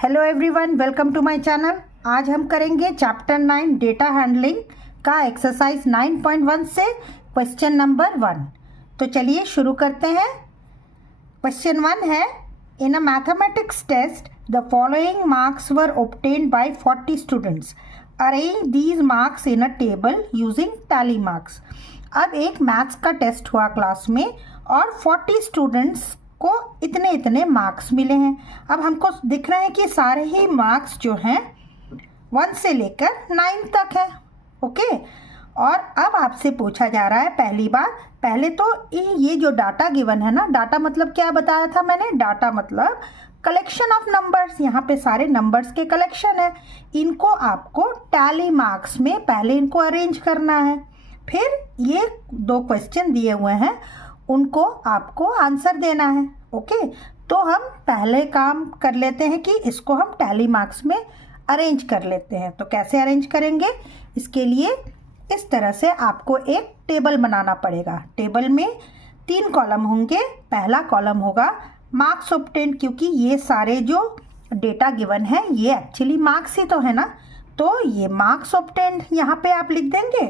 Hello everyone, welcome to my channel. आज हम करेंगे चैप्टर 9 डेटा हैंडलिंग का एक्सरसाइज 9.1 से क्वेश्चन नंबर 1। तो चलिए शुरू करते हैं। क्वेश्चन 1 है, in a mathematics test the following marks were obtained by 40 students, arrange these marks in a table using tally marks. अब एक मैथ्स का टेस्ट हुआ क्लास में और 40 स्टूडेंट्स को इतने इतने मार्क्स मिले हैं। अब हमको दिख रहा है कि सारे ही मार्क्स जो हैं 1 से लेकर 9 तक है। ओके, और अब आपसे पूछा जा रहा है पहली बार, पहले तो ये जो डाटा गिवन है ना, डाटा मतलब क्या बताया था मैंने, डाटा मतलब कलेक्शन ऑफ नंबर्स। यहाँ पे सारे नंबर्स के कलेक्शन है, इनको आपको टैली मार्क्स में पहले इनको अरेंज करना है। फिर ये 2 क्वेश्चन दिए हुए हैं, उनको आपको आंसर देना है। ओके, तो हम पहले काम कर लेते हैं कि इसको हम टैली मार्क्स में अरेंज कर लेते हैं। तो कैसे अरेंज करेंगे, इसके लिए इस तरह से आपको एक टेबल बनाना पड़ेगा। टेबल में 3 कॉलम होंगे। पहला कॉलम होगा मार्क्स ऑब्टेन्ड, क्योंकि ये सारे जो डेटा गिवन है ये एक्चुअली मार्क्स ही तो है ना, तो ये मार्क्स ऑब्टेन्ड यहाँ पे आप लिख देंगे।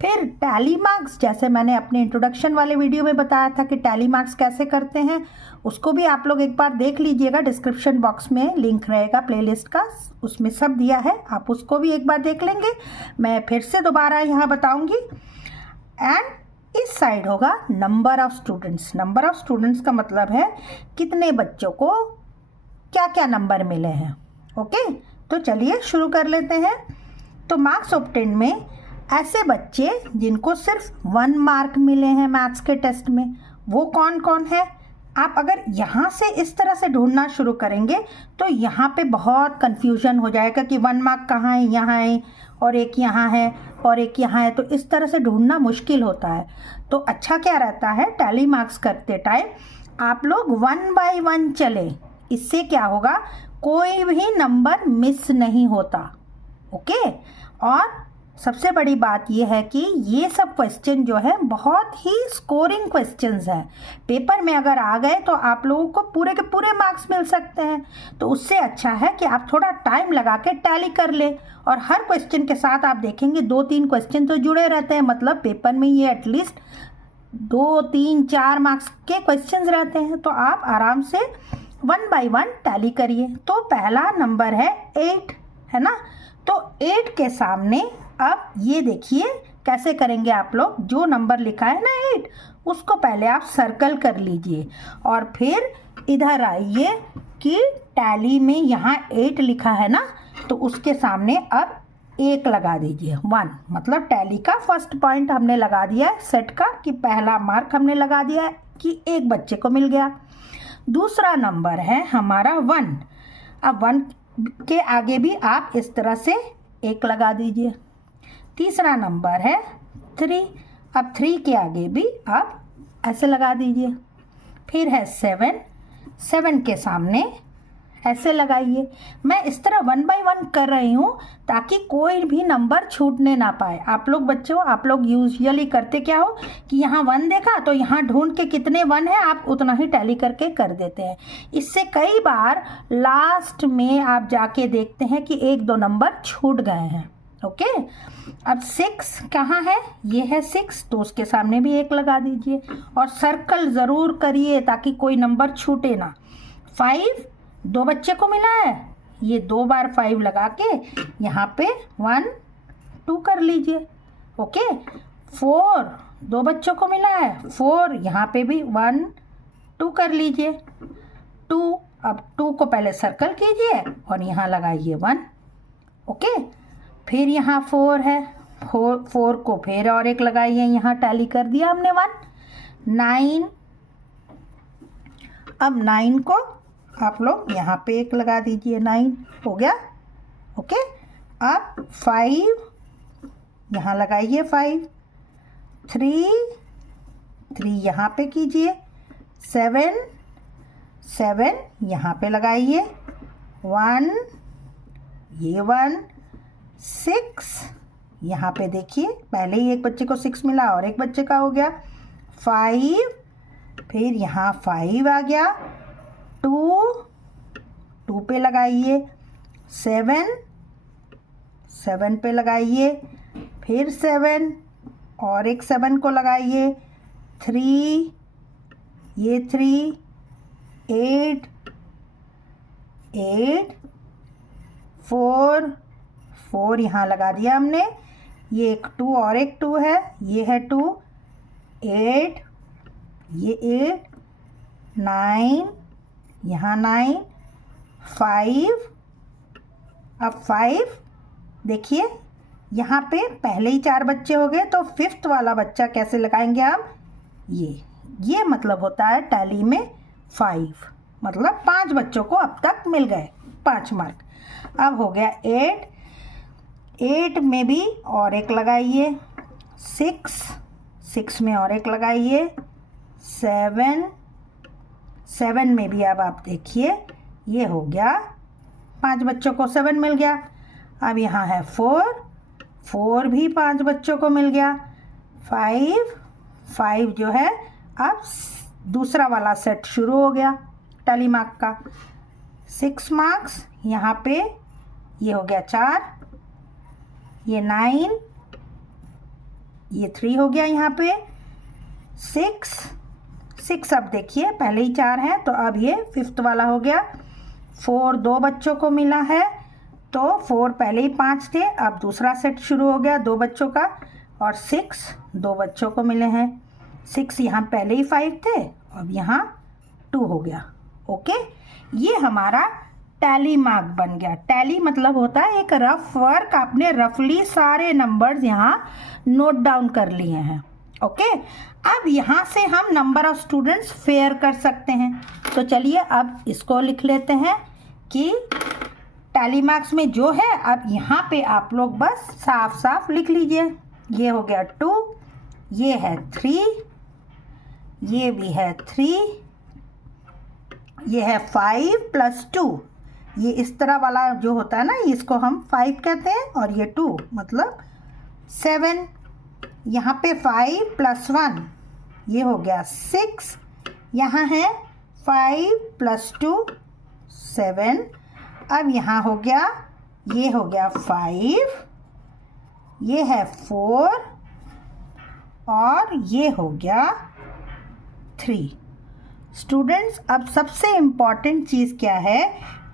फिर टैली मार्क्स, जैसे मैंने अपने इंट्रोडक्शन वाले वीडियो में बताया था कि टैली मार्क्स कैसे करते हैं, उसको भी आप लोग एक बार देख लीजिएगा। डिस्क्रिप्शन बॉक्स में लिंक रहेगा प्लेलिस्ट का, उसमें सब दिया है, आप उसको भी एक बार देख लेंगे। मैं फिर से दोबारा यहाँ बताऊँगी। एंड इस साइड होगा number of students. Number of students का मतलब है कितने बच्चों को क्या क्या नंबर मिले हैं। ओके, तो चलिए शुरू कर लेते हैं। तो मार्क्स ऑब्टेन्ड में ऐसे बच्चे जिनको सिर्फ 1 मार्क मिले हैं मैथ्स के टेस्ट में, वो कौन कौन है। आप अगर यहाँ से इस तरह से ढूंढना शुरू करेंगे तो यहाँ पे बहुत कंफ्यूजन हो जाएगा कि 1 मार्क कहाँ है, यहाँ है, और एक यहाँ है और एक यहाँ है, तो इस तरह से ढूंढना मुश्किल होता है। तो अच्छा क्या रहता है, टैली मार्क्स करते टाइम आप लोग 1 बाय 1 चले। इससे क्या होगा, कोई भी नंबर मिस नहीं होता। ओके, और सबसे बड़ी बात यह है कि ये सब क्वेश्चन जो है बहुत ही स्कोरिंग क्वेश्चंस हैं। पेपर में अगर आ गए तो आप लोगों को पूरे के पूरे मार्क्स मिल सकते हैं। तो उससे अच्छा है कि आप थोड़ा टाइम लगा के टैली कर ले, और हर क्वेश्चन के साथ आप देखेंगे 2-3 क्वेश्चन तो जुड़े रहते हैं, मतलब पेपर में ये एटलीस्ट 2, 3, 4 मार्क्स के क्वेश्चन रहते हैं। तो आप आराम से 1 बाय 1 टैली करिए। तो पहला नंबर है 8, है ना। तो 8 के सामने अब ये देखिए कैसे करेंगे आप लोग, जो नंबर लिखा है ना 8, उसको पहले आप सर्कल कर लीजिए और फिर इधर आइए कि टैली में यहाँ 8 लिखा है ना, तो उसके सामने अब 1 लगा दीजिए। 1 मतलब टैली का फर्स्ट पॉइंट हमने लगा दिया है सेट का, कि पहला मार्क हमने लगा दिया है कि एक बच्चे को मिल गया। दूसरा नंबर है हमारा 1। अब 1 के आगे भी आप इस तरह से 1 लगा दीजिए। तीसरा नंबर है 3। अब 3 के आगे भी आप ऐसे लगा दीजिए। फिर है 7 के सामने ऐसे लगाइए। मैं इस तरह 1 बाय 1 कर रही हूँ ताकि कोई भी नंबर छूटने ना पाए। आप लोग बच्चों, आप लोग यूजुअली करते क्या हो कि यहाँ 1 देखा तो यहाँ ढूंढ के कितने 1 है आप उतना ही टैली करके कर देते हैं। इससे कई बार लास्ट में आप जाके देखते हैं कि 1-2 नंबर छूट गए हैं। ओके, अब 6 कहाँ है, ये है 6, तो उसके सामने भी 1 लगा दीजिए और सर्कल ज़रूर करिए ताकि कोई नंबर छूटे ना। 5 2 बच्चे को मिला है, ये 2 बार 5 लगा के यहाँ पे 1, 2 कर लीजिए। ओके, 4 2 बच्चों को मिला है, 4 यहाँ पे भी 1, 2 कर लीजिए। 2, अब 2 को पहले सर्कल कीजिए और यहाँ लगाइए 1। ओके, फिर यहाँ 4 है, 4 को फिर और 1 लगाइए, यहाँ टैली कर दिया हमने 1। 9, अब 9 को आप लोग यहाँ पे 1 लगा दीजिए, 9 हो गया। ओके, अब 5 यहाँ लगाइए 5। 3 यहाँ पे कीजिए। 7 यहाँ पे लगाइए 1, ये 1। 6 यहाँ पे देखिए, पहले ही एक बच्चे को 6 मिला और एक बच्चे का हो गया। 5 फिर यहाँ 5 आ गया। 2 2 पे लगाइए, 7 7 पे लगाइए, फिर 7 और एक 7 को लगाइए, 3 ये 3, 8 8 4 4 यहाँ लगा दिया हमने, ये एक 2 और एक 2 है, ये है 2, 8 ये 8, 9 यहाँ 9, 5 अब 5 देखिए यहाँ पे पहले ही 4 बच्चे हो गए, तो 5th वाला बच्चा कैसे लगाएंगे हम, ये मतलब होता है टैली में 5, मतलब 5 बच्चों को अब तक मिल गए 5 मार्क। अब हो गया 8 में भी और एक लगाइए, 6 में और एक लगाइए, 7 में भी अब आप देखिए ये हो गया 5 बच्चों को 7 मिल गया। अब यहाँ है 4 भी 5 बच्चों को मिल गया, 5 जो है अब दूसरा वाला सेट शुरू हो गया टैली मार्क का, 6 मार्क्स यहाँ पे, ये हो गया 4, ये 9, ये 3 हो गया यहाँ पे, 6 अब देखिए पहले ही 4 हैं तो अब ये 5th वाला हो गया, 4 2 बच्चों को मिला है, तो 4 पहले ही 5 थे, अब दूसरा सेट शुरू हो गया 2 बच्चों का, और 6 2 बच्चों को मिले हैं, 6 यहाँ पहले ही 5 थे, अब यहाँ 2 हो गया। ओके, ये हमारा टैली मार्क बन गया। टैली मतलब होता है एक रफ वर्क, आपने रफली सारे नंबर्स यहाँ नोट डाउन कर लिए हैं। ओके, अब यहाँ से हम नंबर ऑफ स्टूडेंट्स फेयर कर सकते हैं, तो चलिए अब इसको लिख लेते हैं कि टैली मार्क्स में जो है, अब यहाँ पे आप लोग बस साफ साफ लिख लीजिए, ये हो गया 2, ये है 3, ये भी है 3, ये है 5 + 2, ये इस तरह वाला जो होता है ना, इसको हम 5 कहते हैं, और ये 2 मतलब 7, यहाँ पे 5 + 1 ये हो गया 6, यहाँ है 5 + 2 7, अब यहाँ हो गया, ये हो गया 5, ये है 4 और ये हो गया 3। स्टूडेंट्स, अब सबसे इम्पॉर्टेंट चीज़ क्या है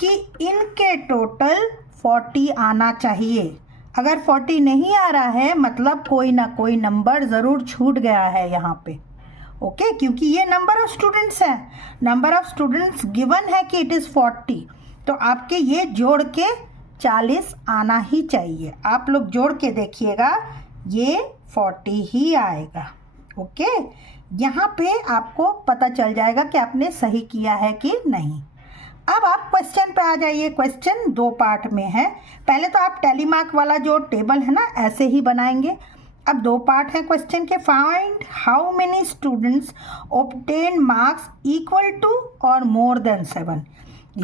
कि इनके टोटल 40 आना चाहिए। अगर 40 नहीं आ रहा है मतलब कोई ना कोई नंबर ज़रूर छूट गया है यहाँ पे। ओके, क्योंकि ये नंबर ऑफ स्टूडेंट्स है, नंबर ऑफ स्टूडेंट्स गिवन है कि इट इज़ 40, तो आपके ये जोड़ के 40 आना ही चाहिए। आप लोग जोड़ के देखिएगा, ये 40 ही आएगा। ओके, यहाँ पे आपको पता चल जाएगा कि आपने सही किया है कि नहीं। अब आप क्वेश्चन पे आ जाइए। क्वेश्चन 2 पार्ट में है। पहले तो आप टैली मार्क वाला जो टेबल है ना, ऐसे ही बनाएंगे। अब 2 पार्ट है क्वेश्चन के। Find how many students obtain marks equal to और मोर देन 7।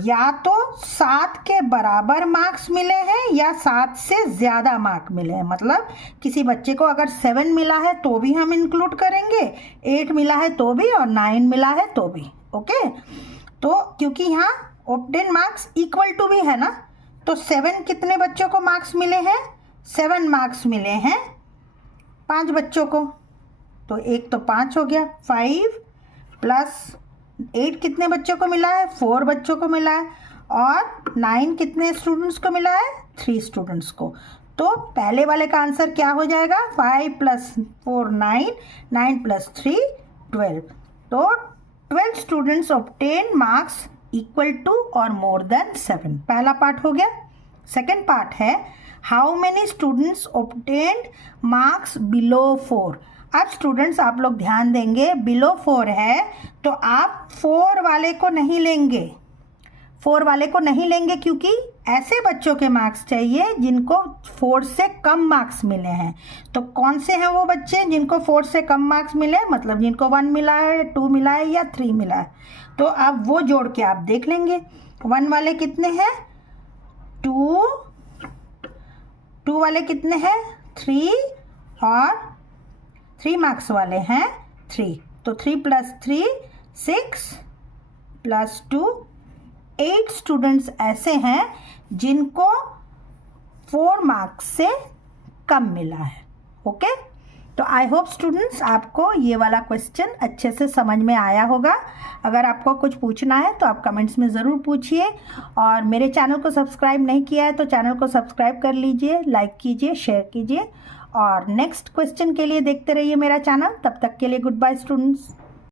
या तो 7 के बराबर मार्क्स मिले हैं या 7 से ज़्यादा मार्क मिले हैं। मतलब किसी बच्चे को अगर 7 मिला है तो भी हम इंक्लूड करेंगे, 8 मिला है तो भी, और 9 मिला है तो भी। ओके, तो क्योंकि यहाँ ऑब्टेन मार्क्स इक्वल टू भी है ना, तो 7 कितने बच्चों को मार्क्स मिले हैं, 7 मार्क्स मिले हैं 5 बच्चों को, तो एक तो 5 हो गया, 5 + 8 कितने बच्चों को मिला है, 4 बच्चों को मिला है, और 9 कितने स्टूडेंट्स को मिला है, 3 स्टूडेंट्स को। तो पहले वाले का आंसर क्या हो जाएगा, 5 + 4 9, 9 + 3 12। तो 12 students obtain marks equal to और मोर देन 7। पहला पार्ट हो गया। सेकेंड पार्ट है how many students obtained marks below 4। अब स्टूडेंट्स आप लोग ध्यान देंगे, बिलो 4 है तो आप 4 वाले को नहीं लेंगे, 4 वाले को नहीं लेंगे क्योंकि ऐसे बच्चों के मार्क्स चाहिए जिनको 4 से कम मार्क्स मिले हैं। तो कौन से हैं वो बच्चे जिनको 4 से कम मार्क्स मिले, मतलब जिनको 1 मिला है, 2 मिला है या 3 मिला है, तो आप वो जोड़ के आप देख लेंगे। 1 वाले कितने हैं, 2 वाले कितने हैं, 3, और 3 मार्क्स वाले हैं 3, तो 3 + 3 6 + 2 8 स्टूडेंट्स ऐसे हैं जिनको 4 मार्क्स से कम मिला है। ओके, तो आई होप स्टूडेंट्स आपको ये वाला क्वेश्चन अच्छे से समझ में आया होगा। अगर आपको कुछ पूछना है तो आप कमेंट्स में ज़रूर पूछिए, और मेरे चैनल को सब्सक्राइब नहीं किया है तो चैनल को सब्सक्राइब कर लीजिए, लाइक कीजिए, शेयर कीजिए, और नेक्स्ट क्वेश्चन के लिए देखते रहिए मेरा चैनल। तब तक के लिए गुड बाय स्टूडेंट्स।